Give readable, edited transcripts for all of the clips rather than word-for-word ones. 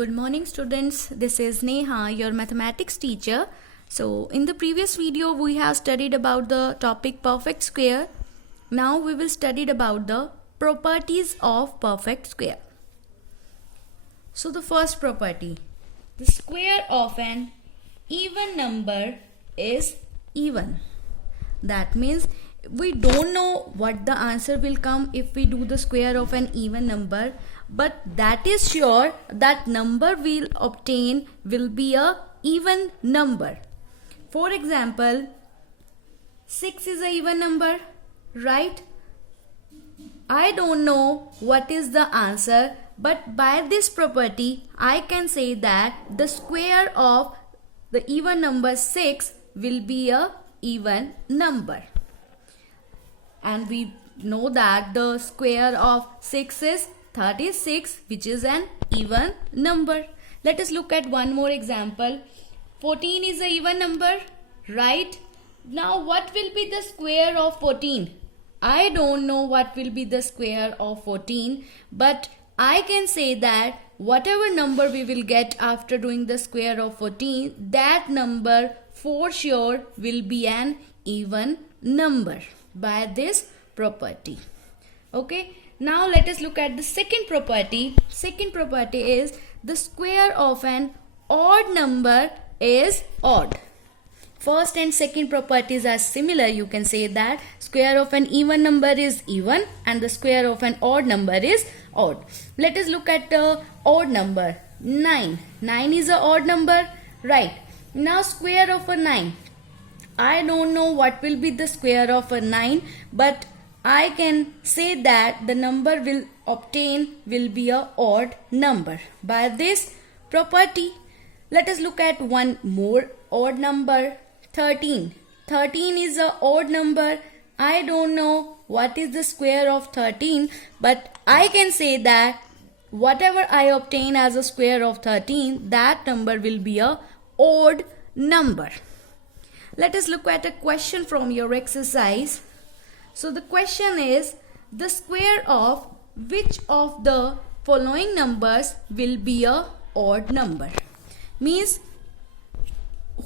Good morning students, this is Neha, your mathematics teacher. So in the previous video we have studied about the topic perfect square. Now we will study about the properties of perfect square. So the first property, the square of an even number is even. That means we don't know what the answer will come if we do the square of an even number, but that is sure that number we'll obtain will be a even number. For example, 6 is a even number, right? I don't know what is the answer, but by this property I can say that the square of the even number 6 will be a even number. And we know that the square of 6 is 36, which is an even number. Let us look at one more example. 14 is an even number, right? Now what will be the square of 14? I don't know what will be the square of 14, but I can say that whatever number we will get after doing the square of 14, that number for sure will be an even number by this property. Okay, now let us look at the second property. Second property is the square of an odd number is odd. First and second properties are similar. You can say that square of an even number is even and the square of an odd number is odd. Let us look at the odd number. 9. 9 is an odd number, right? Now square of a 9. I don't know what will be the square of a 9, but I can say that the number will obtain will be a odd number by this property. Let us look at one more odd number. 13. 13 is a odd number. I don't know what is the square of 13, but I can say that whatever I obtain as a square of 13, that number will be a odd number. Let us look at a question from your exercise. So the question is, the square of which of the following numbers will be a odd number? Means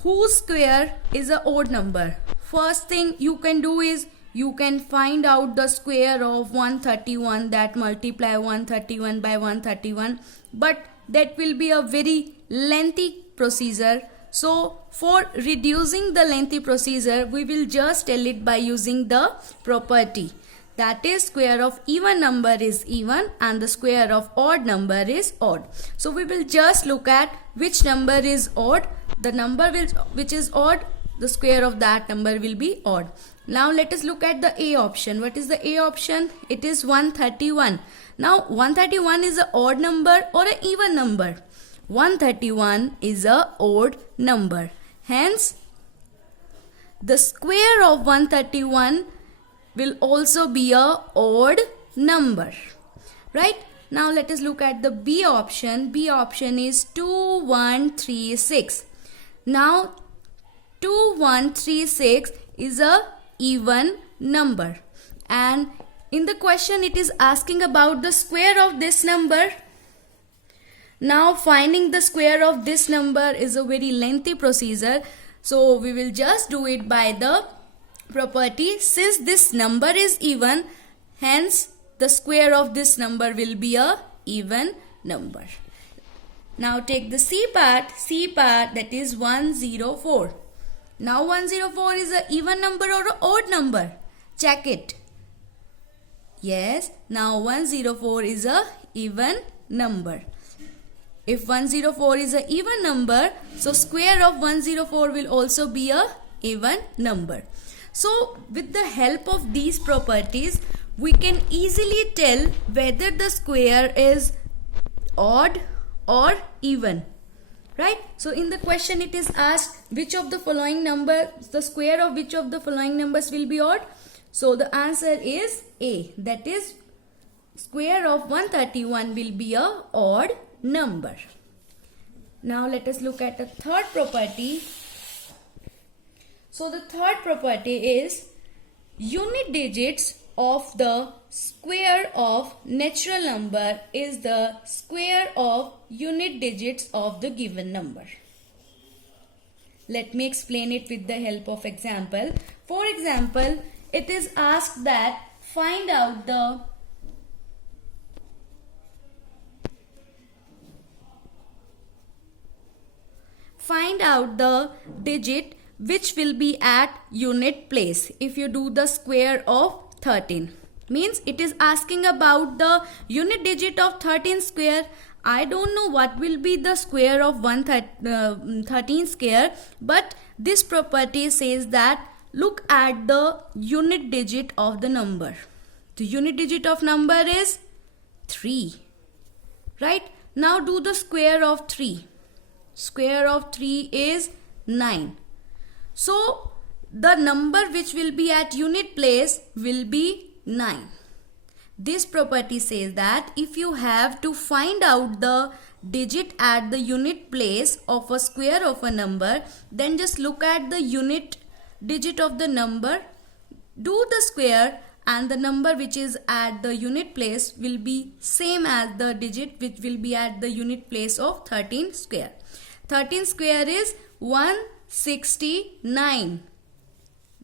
whose square is a odd number? First thing you can do is you can find out the square of 131, that multiply 131 by 131, but that will be a very lengthy procedure. So for reducing the lengthy procedure, we will just tell it by using the property. That is, square of even number is even and the square of odd number is odd. So we will just look at which number is odd. The number which is odd, the square of that number will be odd. Now let us look at the A option. What is the A option? It is 131. Now 131 is an odd number or an even number? 131 is a odd number. Hence, the square of 131 will also be a odd number. Right? Now let us look at the B option. B option is 2136. Now 2136 is a even number. And in the question it is asking about the square of this number. Now finding the square of this number is a very lengthy procedure. So we will just do it by the property. Since this number is even, hence the square of this number will be a even number. Now take the C part. C part, that is 104. Now 104 is an even number or an odd number? Check it. Yes, now 104 is a even number. If 104 is an even number, so square of 104 will also be a even number. So with the help of these properties, we can easily tell whether the square is odd or even. Right? So in the question it is asked which of the following numbers, the square of which of the following numbers will be odd. So the answer is A. That is, square of 131 will be a odd number. Now let us look at the third property. So the third property is unit digits of the square of natural number is the square of unit digits of the given number. Let me explain it with the help of example. For example, it is asked that find out the digit which will be at unit place if you do the square of 13. Means it is asking about the unit digit of 13 square. I don't know what will be the square of 13 square, but this property says that look at the unit digit of the number. The unit digit of number is 3. Right? Now do the square of 3. Square of 3 is 9. So the number which will be at unit place will be 9. This property says that if you have to find out the digit at the unit place of a square of a number, then just look at the unit digit of the number, do the square, and the number which is at the unit place will be same as the digit which will be at the unit place of 13 square. 13 square is 169.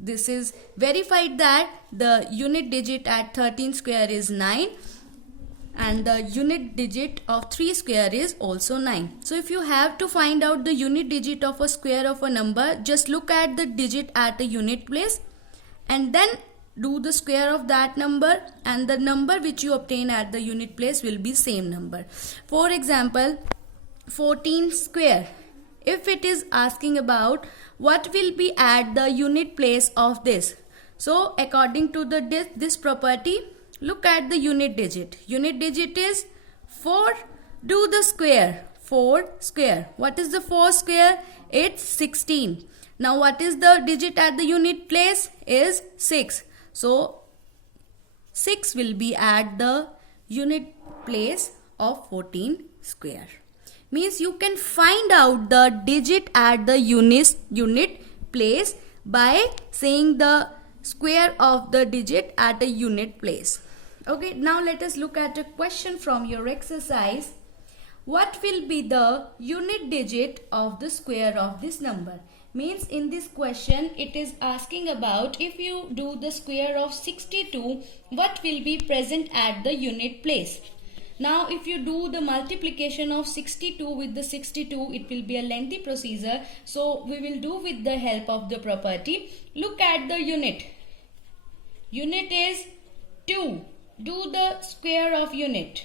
This is verified that the unit digit at 13 square is 9 and the unit digit of 3 square is also 9. So if you have to find out the unit digit of a square of a number, just look at the digit at a unit place and then do the square of that number, and the number which you obtain at the unit place will be same number. For example, 14 square. If it is asking about what will be at the unit place of this, so according to this property, look at the unit digit. Unit digit is 4. Do the square. 4 square. What is the 4 square? It's 16. Now what is the digit at the unit place? Is 6. So 6 will be at the unit place of 14 square. Means you can find out the digit at the unit place by saying the square of the digit at a unit place. Okay, now let us look at a question from your exercise. What will be the unit digit of the square of this number? Means in this question it is asking about if you do the square of 62, what will be present at the unit place? Now if you do the multiplication of 62 with the 62, it will be a lengthy procedure. So we will do with the help of the property. Look at the unit. Unit is 2. Do the square of unit.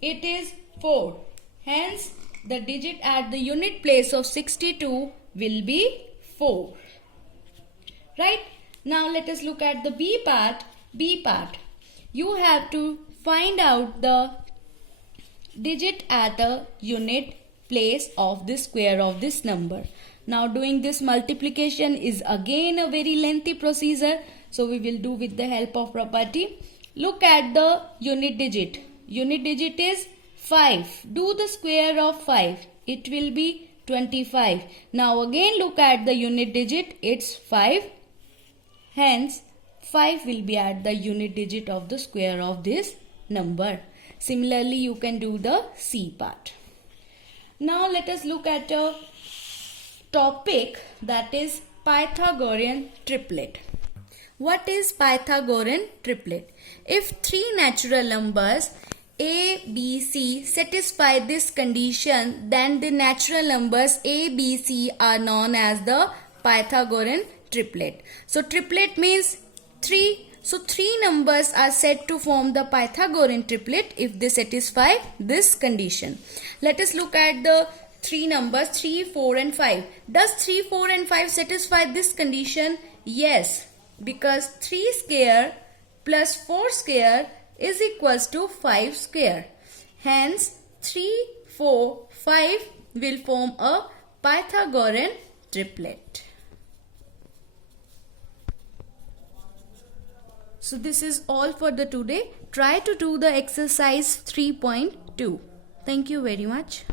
It is 4. Hence the digit at the unit place of 62 will be 4. Right? Now let us look at the B part. B part. You have to find out the digit at a unit place of the square of this number. Now doing this multiplication is again a very lengthy procedure. So we will do with the help of property. Look at the unit digit. Unit digit is 5. Do the square of 5. It will be 25. Now again look at the unit digit. It's 5. Hence 5 will be at the unit digit of the square of this number. Similarly, you can do the C part. Now let us look at a topic that is Pythagorean triplet. What is Pythagorean triplet? If three natural numbers A, B, C satisfy this condition, then the natural numbers A, B, C are known as the Pythagorean triplet. So triplet means 3. So 3 numbers are said to form the Pythagorean triplet if they satisfy this condition. Let us look at the 3 numbers 3, 4 and 5. Does 3, 4 and 5 satisfy this condition? Yes, because 3 square plus 4 square is equals to 5 square. Hence 3, 4, 5 will form a Pythagorean triplet. So this is all for the today. Try to do the exercise 3.2. Thank you very much.